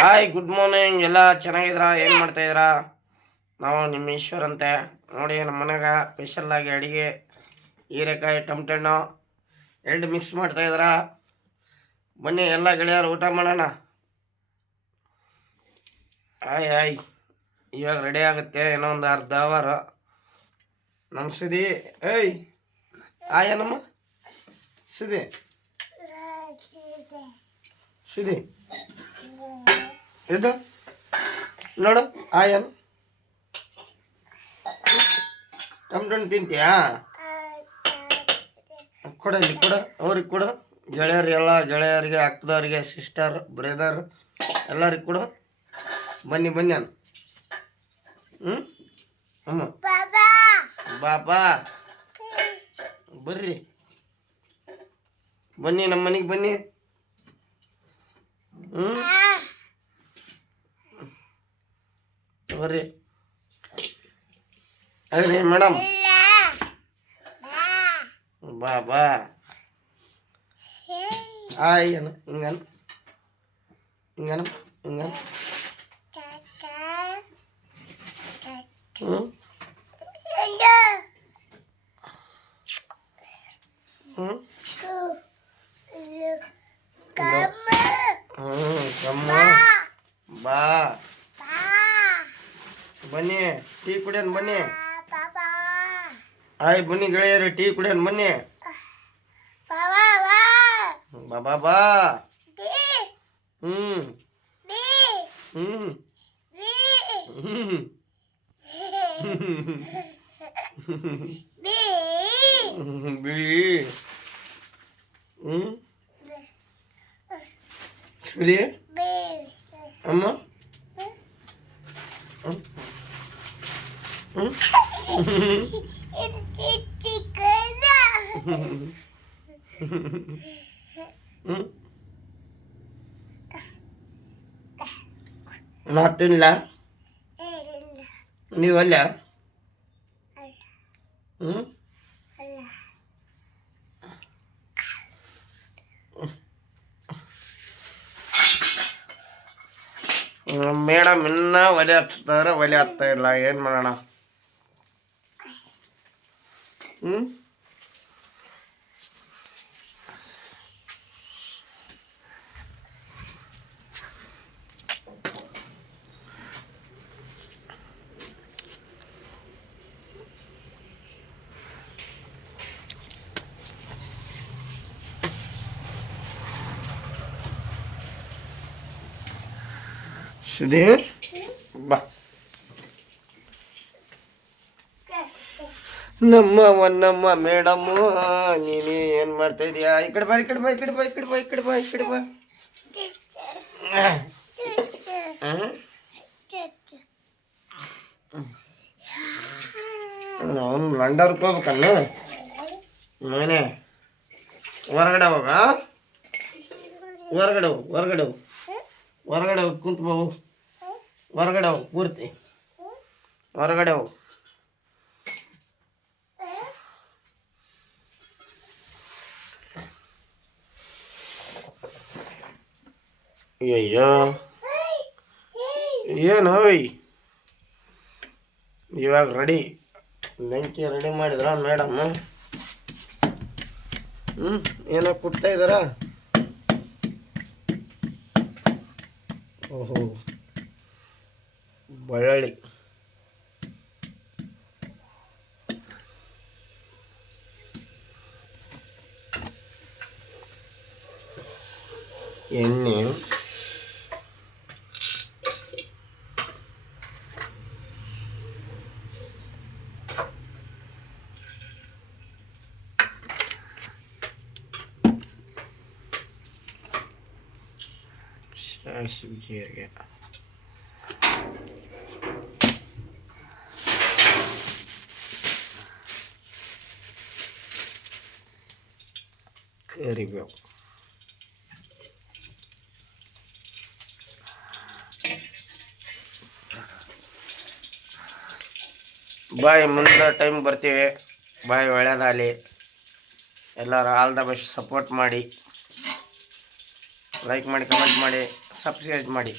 Hi good morning ಎಲ್ಲ ಚೆನ್ನಾಗಿದ್ರಾ ಏನು ಮಾಡ್ತಾ ಇದ್ರ ನಾವು ನಿಮ್ಮ ಈಶ್ವರ್ ಅಂತೆ ನೋಡಿ ನಮ್ಮ ಮನೆಗೆ ಸ್ಪೆಷಲ್ಲಾಗಿ ಅಡುಗೆ ಹೀರೆಕಾಯಿ ಟಮಟೆ ಹಣ್ಣು ಎರಡು ಮಿಕ್ಸ್ ಮಾಡ್ತಾ ಇದ್ರ ಬನ್ನಿ ಎಲ್ಲ ಗೆಳೆಯರು ಊಟ ಮಾಡೋಣ. ಹಾಯ್ ಹಾಯ್ ಇವಾಗ ರೆಡಿ ಆಗುತ್ತೆ ಏನೋ ಒಂದು ಅರ್ಧ ಅವರ್. ನಮ್ಮ ಸುದಿ ಏಯ್ ಆಯನಮ್ಮ ಸುದಿ. ಸುದಿ. ಇದು? ನೋಡು ಆಯನ್ ಟೊಮಟೊ ತಿಂತೀಯ? ಕೊಡ ಇಲ್ಲಿ ಕೊಡ, ಅವ್ರಿಗೆ ಕೊಡು. ಗೆಳೆಯರು ಎಲ್ಲ, ಗೆಳೆಯರಿಗೆ, ಅಕ್ಕದವ್ರಿಗೆ ಸಿಸ್ಟರ್ ಬ್ರದರ್ ಎಲ್ಲರಿಗೆ ಕೊಡು. ಬನ್ನಿ ಬನ್ನಿ ಅನ್ ಹ್ಞೂ ಬಾಬಾ. ಬರ್ರಿ. ಬನ್ನಿ, ನಮ್ಮ ಮನೆಗೆ ಬನ್ನಿ. ಹ್ಞೂ സോറി അങ്ങനെ മേഡം. ബാബാ ആയി എന്ന് ഇങ്ങനെ ഇങ്ങനെ. ഇങ്ങനെ ಟೀ ಕುಡಿಯೋಣ ಬನ್ನಿ ಆಯ್ ಬನ್ನಿ ಗೆಳೆಯರು ಟೀ ಕುಡಿಯೋಣ ಬನ್ನಿ ಬಾ ಬಾ ಬಾ ಹ್ಞೂ ಹ್ಞೂ ಹ್ಞೂ ಬಿಳಿ ಹ್ಞೂ ಸುರಿ ಅಮ್ಮ ಹ್ಞೂ ಹ್ಞೂ ಹ್ಞೂ ನಾ ತಿನ್ಲ ನೀವಲ್ಲ ಹ್ಞೂ ಮೇಡಮ್ ಇನ್ನ ಒಲೆ ಹಚ್ತಾರೆ ಒಲೆ ಹತ್ತಾ ಇಲ್ಲ ಏನು ಮಾಡೋಣ Hum? Şu ನಮ್ಮ ನಮ್ಮ ಮೇಡಮ್. ನೀನು ಏನು ಮಾಡ್ತಾ ಇದೀಯಾ? ಈ ಕಡೆ ಬಾ, ಈ ಕಡೆ ಬಾ, ಈ ಕಡೆ ಬಾ, ಈ ಕಡೆ ಬಾ, ಈ ಕಡೆ ಬಾ, ಈ ಕಡೆ ಬಾ. ಅವನು ಲಂಡರ್ಗೆ ಹೋಗ್ಬೇಕಲ್ಲ? ಮನೆ ಹೊರಗಡೆ ಹೋಗ? ಹೊರಗಡೆ ಹೋಗು ಹೊರಗಡೆ ಹೋಗು. ಹೊರಗಡೆ ಹೋಗಿ ಕುಂತ್ಬೋ. ಹೊರಗಡೆ ಹೋಗು, ಪೂರ್ತಿ. ಹೊರಗಡೆ ಹೋಗು. ಅಯ್ಯಯ್ಯೋ ಏನು ಹೋಯ್ ಇವಾಗ ರೆಡಿ ಬೆಂಕಿ ರೆಡಿ ಮಾಡಿದ್ರ ಮೇಡಮ್ ಹ್ಞೂ ಏನೋ ಕುಟ್ತಾ ಇದ್ದಾರಾ? ಓಹೋ. ಬಳ್ಳಿ ಎಣ್ಣೆ. Good ಕರಿಬೇವು ಬಾಯ್, ಮುಂದೆ ಟೈಮ್ ಬರ್ತೀವಿ. ಬಾಯ್, ಒಳ್ಳೇದಾಗಲಿ. ಎಲ್ಲರೂ ಆಲ್ ದ ಬೆಸ್ಟ್ ಸಪೋರ್ಟ್ ಮಾಡಿ. ಲೈಕ್ ಮಾಡಿ ಕಮೆಂಟ್ ಮಾಡಿ. ಸಬ್ಸ್ಕ್ರೈಬ್ ಮಾಡಿ